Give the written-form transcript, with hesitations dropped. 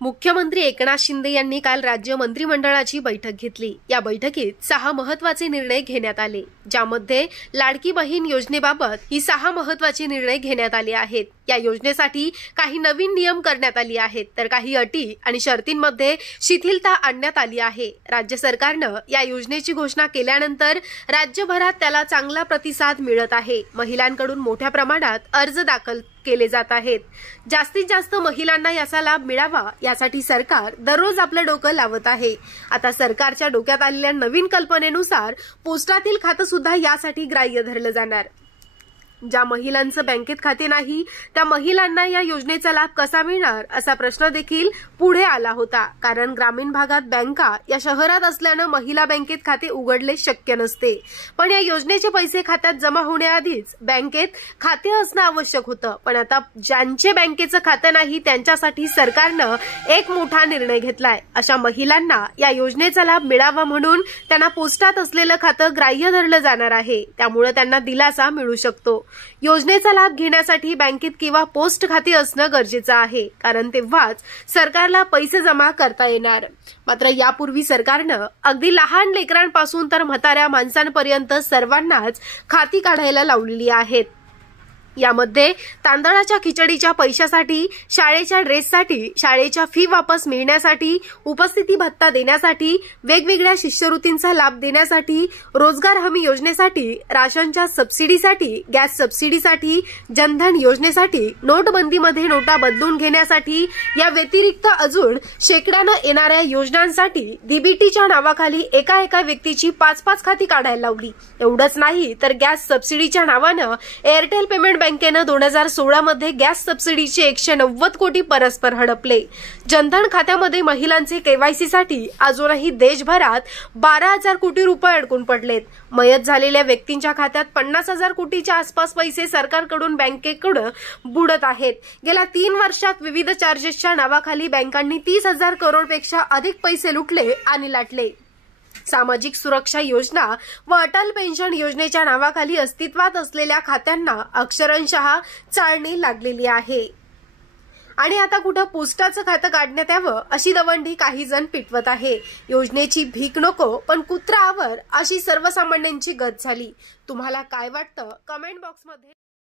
मुख्यमंत्री एकनाथ शिंदे यांनी काल राज्य मंत्रिमंडळाची बैठक घेतली। या बैठकीत 6 महत्त्वाचे निर्णय घेण्यात आले, ज्यामध्ये लाडकी बहीण योजनेबाबत ही 6 महत्त्वाचे निर्णय घेण्यात आले आहेत। या योजनेसाठी काही नवीन नियम करण्यात आले आहेत, तर काही अटी आणि शर्तींमध्ये शिथिलता आणण्यात आली आहे। राज्य सरकारनं या योजनेची घोषणा केल्यानंतर राज्यभरात त्याला चांगला प्रतिसाद मिळत आहे। महिलांकडून मोठ्या प्रमाणात अर्ज दाखल केले जात आहेत। जास्तीत जास्त महिलांना याचा लाभ मिळावा यासाठी सरकार दररोज आपलं डोकं लावत आहे। आता सरकारच्या डोक्यात आलेल्या नवीन कल्पनेनुसार पोस्टातील खातं सुद्धा यासाठी ग्राह्य धरलं जाणार। ज्या महिलांचं बँकेत खाते नाही त्या महिलांना या योजनेचा लाभ कसा मिळणार असा प्रश्न देखील पुढे आला होता, कारण ग्रामीण भागात बँका या शहरात असल्यानं महिला बँकेत खाते उघडले शक्य नसते। पण या योजनेचे पैसे खात्यात जमा होण्याआधीच बँकेत खाते असणं आवश्यक होतं। पण आता ज्यांचे बँकेचं खातं नाही त्यांच्यासाठी सरकारनं एक मोठा निर्णय घेतलाय। अशा महिलांना या योजनेचा लाभ मिळावा म्हणून त्यांना पोस्टात असलेलं खातं ग्राह्य धरलं जाणार आहे, त्यामुळे त्यांना दिलासा मिळू शकतो। योजनेचा लाभ घेण्यासाठी बँकेत किंवा पोस्ट खाते असणं गरजेचं आहे, कारण तेव्हाच सरकारला पैसे जमा करता येणार। मात्र यापूर्वी सरकारनं अगदी लहान लेकरांपासून तर म्हाताऱ्या माणसांपर्यंत सर्वांनाच खाती काढायला लावलेली आहेत। यामध्ये तांदळाच्या खिचडीच्या पैशासाठी, शाळेच्या ड्रेससाठी, शाळेच्या फी वापस मिळण्यासाठी, उपस्थिती भत्ता देण्यासाठी, वेगवेगळ्या शिष्यवृत्तींचा लाभ देण्यासाठी, रोजगार हमी योजनेसाठी, राशनच्या सबसिडीसाठी, गॅस सबसिडीसाठी, जनधन योजनेसाठी, नोटबंदीमध्ये नोटा बदलून घेण्यासाठी, या व्यतिरिक्त अजून शेकड्यानं येणाऱ्या योजनांसाठी डीबीटीच्या नावाखाली एका व्यक्तीची 5-5 खाती काढायला लावली। एवढंच नाही तर गॅस सबसिडीच्या नावानं एअरटेल पेमेंट बँकेनं 2016 मध्ये गॅस सबसिडीचे 190 कोटी परस्पर हडपले। जनधन खात्यामध्ये महिलांचे केवायसी साठी अजूनही देशभरात 12,000 कोटी रुपये अडकून पडलेत। मयत झालेल्या व्यक्तींच्या खात्यात 50,000 कोटीच्या आसपास पैसे सरकारकडून बँकेकडे बुडत आहेत। गेल्या 3 वर्षात विविध चार्जेसच्या नावाखाली बँकांनी 30,000 करोडपेक्षा अधिक पैसे लुटले आणि लाटले। सामाजिक सुरक्षा योजना व अटल पेन्शन योजनेच्या नावाखाली अस्तित्वात असलेल्या खात्यांना अक्षरशः चाळणी लागलेली आहे। आणि आता कुठं पोस्टाचं खातं काढण्यात यावं अशी दवंडी काही जण पिटवत आहे। योजनेची भीक नको पण कुत्रा आवर अशी सर्वसामान्यांची गत झाली। तुम्हाला काय वाटतं कमेंट बॉक्समध्ये